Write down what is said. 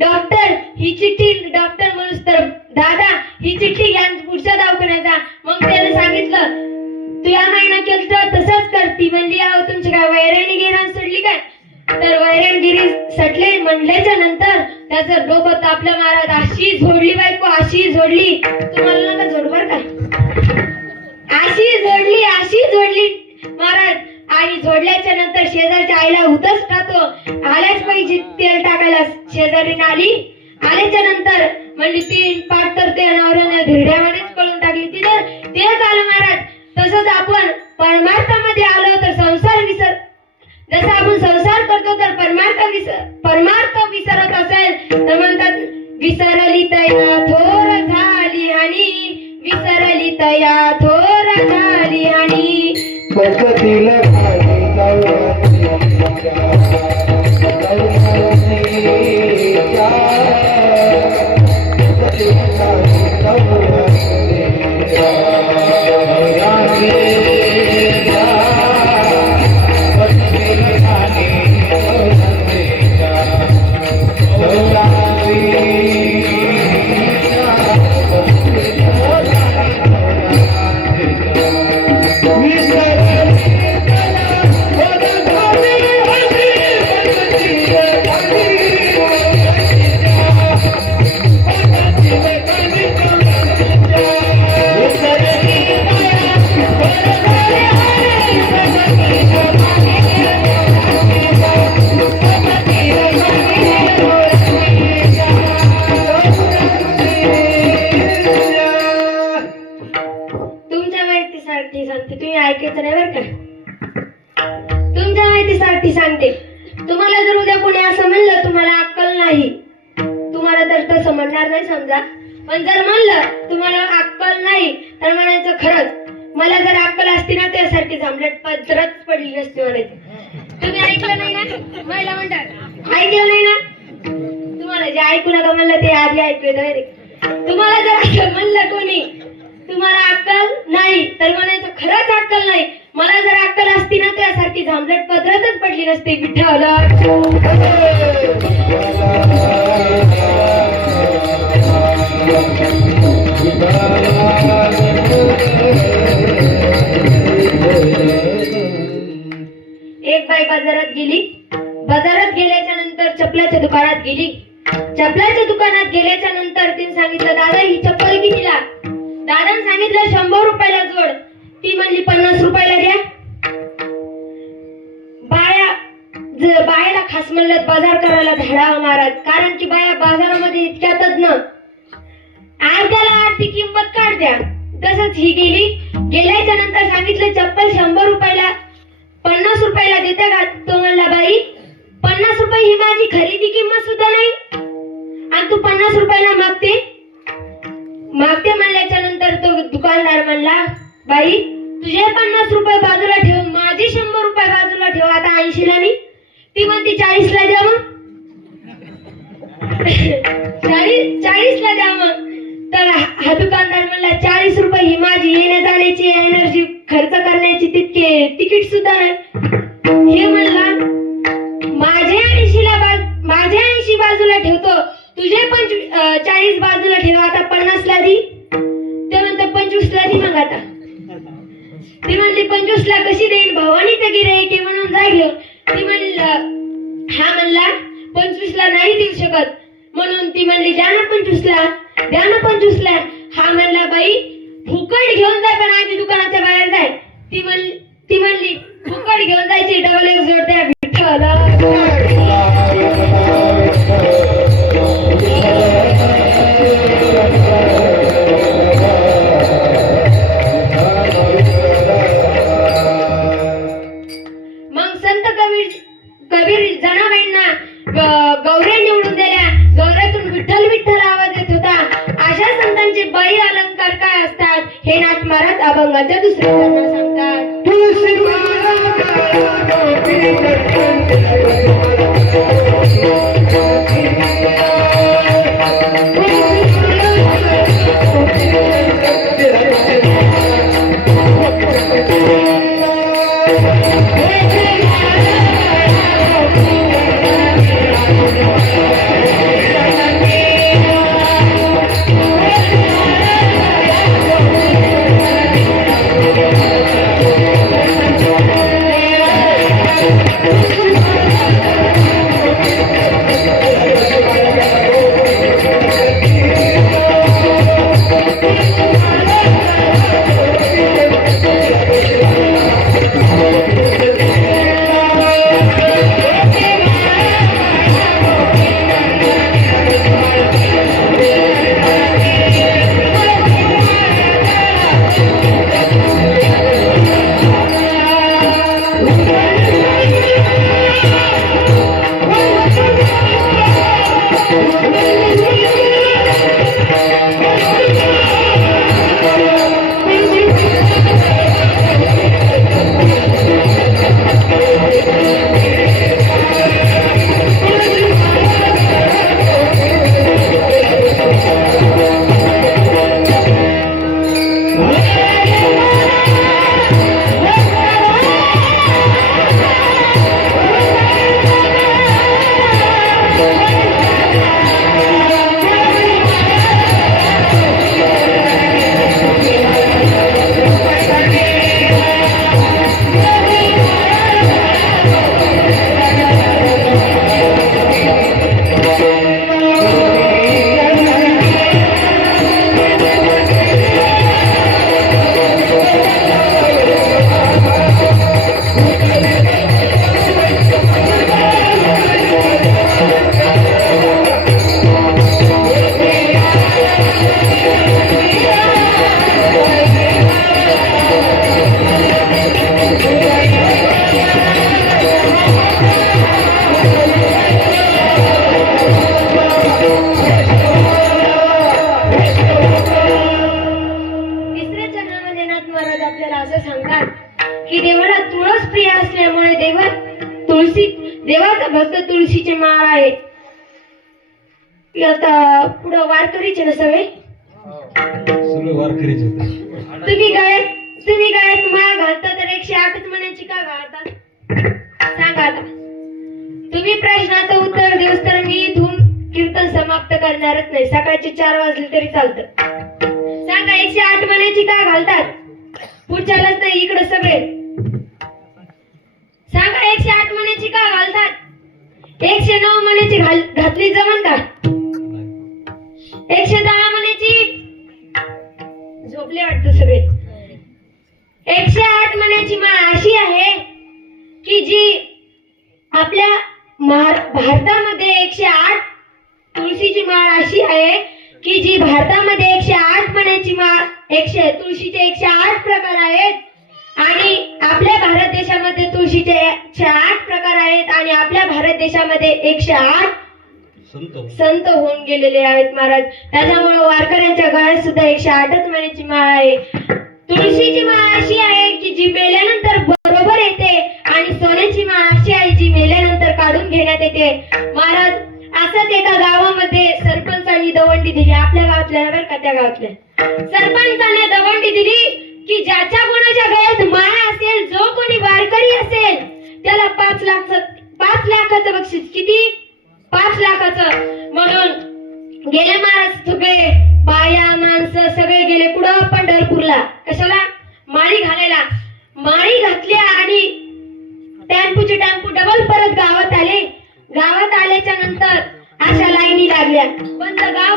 Doctor ही चिठ्ठी doctor म्हणून तर दादा ही चिठ्ठी घ्या पुढच्या दवाखान्याचा. मग त्याने सांगितलं तू या महिना केलं तर तसंच करती. म्हणली अहो तुमची काय वैराणी गिरण सडली काय? तर वैरणगिरी सटले म्हणल्याच्या नंतर त्याचं डोकं तापलं महाराज. अशी झोडली बायको अशी झोडली तुम्हाला नका झोड बर का. अशी जोडली महाराज. आणि जोडल्याच्या नंतर शेजारच्या आईला हुतच टाकतो. आल्याच पाहिजे तेल टाकायला. शेजारीने आली. आल्याच्या नंतर म्हणली तीन पाठ तर त्या नवऱ्याने धिरड्यामध्येच पळून टाकली. तिथं तेच आलं महाराज. तसंच आपण परमार्थामध्ये आलो तर संसार विसर. जसं आपण संसार करतो तर परमार्थ विसरत असेल तर म्हणतात विसरली तया थोर झाली आणि विसरली तया थोर झाली आणि बसतीला तुमच्या माहितीसाठी सांगते. तुम्हाला जर उद्या कोणी असं म्हणलं तुम्हाला अक्कल नाही, तुम्हाला तर तसं म्हणणार नाही समजा. पण जर म्हणलं तुम्हाला अक्कल नाही तर म्हणायचं खरंच मला जर अक्कल असती ना त्यासारखी झांबलेट पदरच पडली नसती म्हणायचं. तुम्ही ऐकलं नाही ना? महिला म्हणतात ऐकलं नाही ना? तुम्हाला जे ऐकू नका म्हणलं ते आधी ऐकू डायरेक्ट. तुम्हाला जर असं म्हणलं कोणी तुम्हाला अक्कल नाही तर म्हणायचं खरंच अक्कल नाही. मला जर अक्कल असती ना त्यासारखी झांबलेट पदरातच पडली नसते. विठ्ठल एक बाई बाजारात गेली. बाजारात गेल्याच्या नंतर चपलाच्या दुकानात गेली. चपलाच्या दुकानात गेल्याच्या नंतर तिने सांगितलं दादा ही चप्पल कितीला? दादाने सांगितलं 100 रुपयाला जोड. ती म्हणली 50 रुपयाला द्या. बायाला खास म्हणलं बाजार करायला धाडावं महाराज. कारण की बाया बाजारामध्ये इतक्यातच ना अर्ध्याला अर्धी किंमत काढत्या. तसंच ही गेली. गेल्याच्या नंतर सांगितलं चप्पल 100 रुपयाला 50 रुपयाला देते का? तो म्हणला बाई 50 रुपये ही माझी खरेदी किंमत सुद्धा नाही आणि तू 50 रुपयाला मागते म्हणल्याच्या नंतर तो दुकानदार म्हणला बाई तुझे 50 रुपये बाजूला ठेव माझे 100 रुपये बाजूला ठेव. आता 80 ला नाही. ती म्हणते 40 ला द्या मग. 40 ला द्या मग. तर हा दुकानदार म्हणला 40 रुपये ही माझी येण्या जाण्याची एनर्जी खर्च करण्याची तितके तिकीट सुद्धा नाही. हे म्हणला माझे 80 बाजूला ठेवतो तुझे 40 बाजूला ठेव. आता 50 ला दी. ते म्हणते 25 ला दी मग. आता ती म्हणली 25 ला कशी देईल भवानीचं गिऱ्हाईक आहे म्हणून जा घेऊन. ती म्हणलं हा म्हणला 25 ला नाही देऊ शकत म्हणून ती म्हणली द्या ना 25 ला. हा म्हणला बाई फुकट घेऊन जाय पण आधी दुकानाच्या बाहेर जाय. ती म्हणली फुकट घेऊन जायची डबल एक जोड द्या. विठ्ठल कबीर जनाबाईंना गौऱ्या निवडून दिल्या. गौऱ्यातून विठ्ठल विठ्ठल आवाज येत होता. अशा संतांचे बाई अलंकार काय असतात हे नाथ महाराज अभंगाच्या दुसऱ्या चरणात सांगतात. तिसऱ्या चरणामध्ये नाथ महाराज आपल्याला असं सांगतात की देवाला तुळस प्रिय असल्यामुळे देवाचा भक्त तुळशीचे माळ आहे. आता पुढं वारकरीचे ना सगळे तुम्ही गायत माळ घालता तर 108 म्हणायची का घालतात सांगा आता. तुम्ही प्रश्नाचं उत्तर देऊस तर मी इथून कीर्तन समाप्त करणारच नाही. सकाळचे 4 वाजले तरी चालतं. सांगा 108 म्हणायची का घालतात? पुढच्यालाच नाही इकडे सगळे सांगा 108 म्हणायची का घालतात? 109 म्हणायची घातली जमन का? 110 म्हणायची झोपले वाटतं सगळे. 108 म्हणायची माळ अशी आहे की जी आपल्या भारतामध्ये 108 तुळशीची माळ अशी आहे की जी भारतामध्ये 108 म्हणायची माळ तुळशीचे 108 प्रकार आहेत आणि आपल्या भारत देशामध्ये तुळशीचे 108 प्रकार आहेत आणि आपल्या भारत देशामध्ये 108 संत होऊन गेलेले आहेत महाराज. त्याच्यामुळे वारकऱ्यांच्या गळ्यात सुद्धा 108च म्हणायची माळ आहे. तुळशीची माळ अशी आहे की जी मेल्यानंतर बरोबर येते आणि सोन्याची माळ अशी आहे जी मेल्यानंतर काढून घेण्यात येते. महाराज असंच एका गावामध्ये सरपंचांनी दवंडी दिली. आपल्या गावातल्या बरं का, त्या गावातल्या सरपंचाने दवंडी दिली की ज्याच्या कोणाच्या गळ्यात माळ असेल, जो कोणी वारकरी असेल त्याला 5 लाखाचं बक्षीस. किती? 5 लाखाचं. म्हणून गेले महाराज सगळे बाया माणसं सगळे गेले कुठं? पंढरपूरला. कशाला? माळी घालायला. माळी घातल्या आणि टेम्पू डबल परत गावात आले. गावात आल्याच्या नंतर अशा लाईनी लागल्या. पण गाव